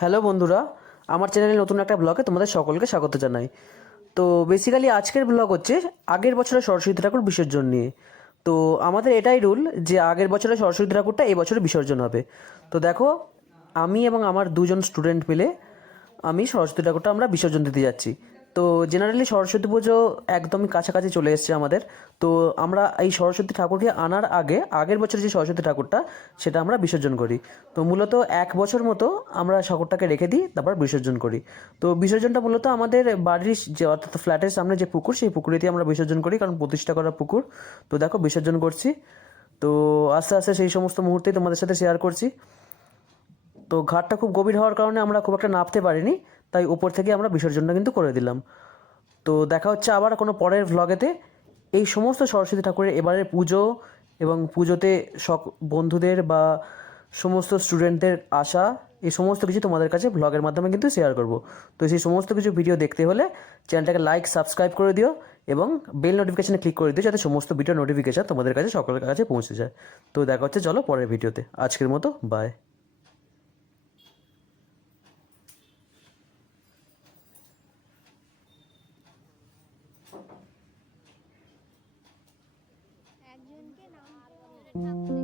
Hello বন্ধুরা, আমার চ্যানেলে নতুন একটা ব্লগে তোমাদের সকলকে স্বাগত জানাই। তো বেসিক্যালি আজকের ব্লগ হচ্ছে আগের বছরের সরস্বতী ঠাকুর বিসর্জন নিয়ে। তো আমাদের এটাই রুল যে আগের বছরের সরস্বতী ঠাকুরটা এই বছরে বিসর্জন হবে। তো দেখো, আমি এবং আমার দুজন স্টুডেন্ট মিলে সরস্বতী ঠাকুরটা আমরা বিসর্জন দিতে যাচ্ছি। তো জেনারেলি সরস্বতী পুজো একদমই কাছাকাছি চলে এসেছে আমাদের। তো আমরা এই সরস্বতী ঠাকুরকে আনার আগে আগের বছর যে সরস্বতী ঠাকুরটা সেটা আমরা বিসর্জন করি। তো মূলত এক বছর মতো আমরা ঠাকুরটাকে রেখে দিই, তারপর বিসর্জন করি। তো বিসর্জনটা মূলত আমাদের বাড়ির যে অর্থাৎ ফ্ল্যাটের সামনে যে পুকুর, সেই পুকুরেতেই আমরা বিসর্জন করি, কারণ প্রতিষ্ঠা করা পুকুর। তো দেখো বিসর্জন করছি। তো আস্তে আস্তে সেই সমস্ত মুহূর্তেই তোমাদের সাথে শেয়ার করছি। তো ঘাটটা খুব গভীর হওয়ার কারণে আমরা খুব একটা নামতে পারিনি, তাই উপর থেকে আমরা বিসর্জনটা কিন্তু করে দিলাম। তো দেখা হচ্ছে আবার কোনো পরের ভ্লগেতে। এই সমস্ত সরস্বতী ঠাকুরের এবারের পুজো এবং পুজোতে বন্ধুদের বা সমস্ত স্টুডেন্টদের আসা, এই সমস্ত কিছু তোমাদের কাছে ভ্লগের মাধ্যমে কিন্তু শেয়ার করব। তো সেই সমস্ত কিছু ভিডিও দেখতে হলে চ্যানেলটাকে লাইক সাবস্ক্রাইব করে দিও এবং বেল নোটিফিকেশানে ক্লিক করে দিও, যাতে সমস্ত ভিডিও নোটিফিকেশান তোমাদের কাছে সকলের কাছে পৌঁছে যায়। তো দেখা হচ্ছে, চলো পরের ভিডিওতে। আজকের মতো বাই। একজনকে নাম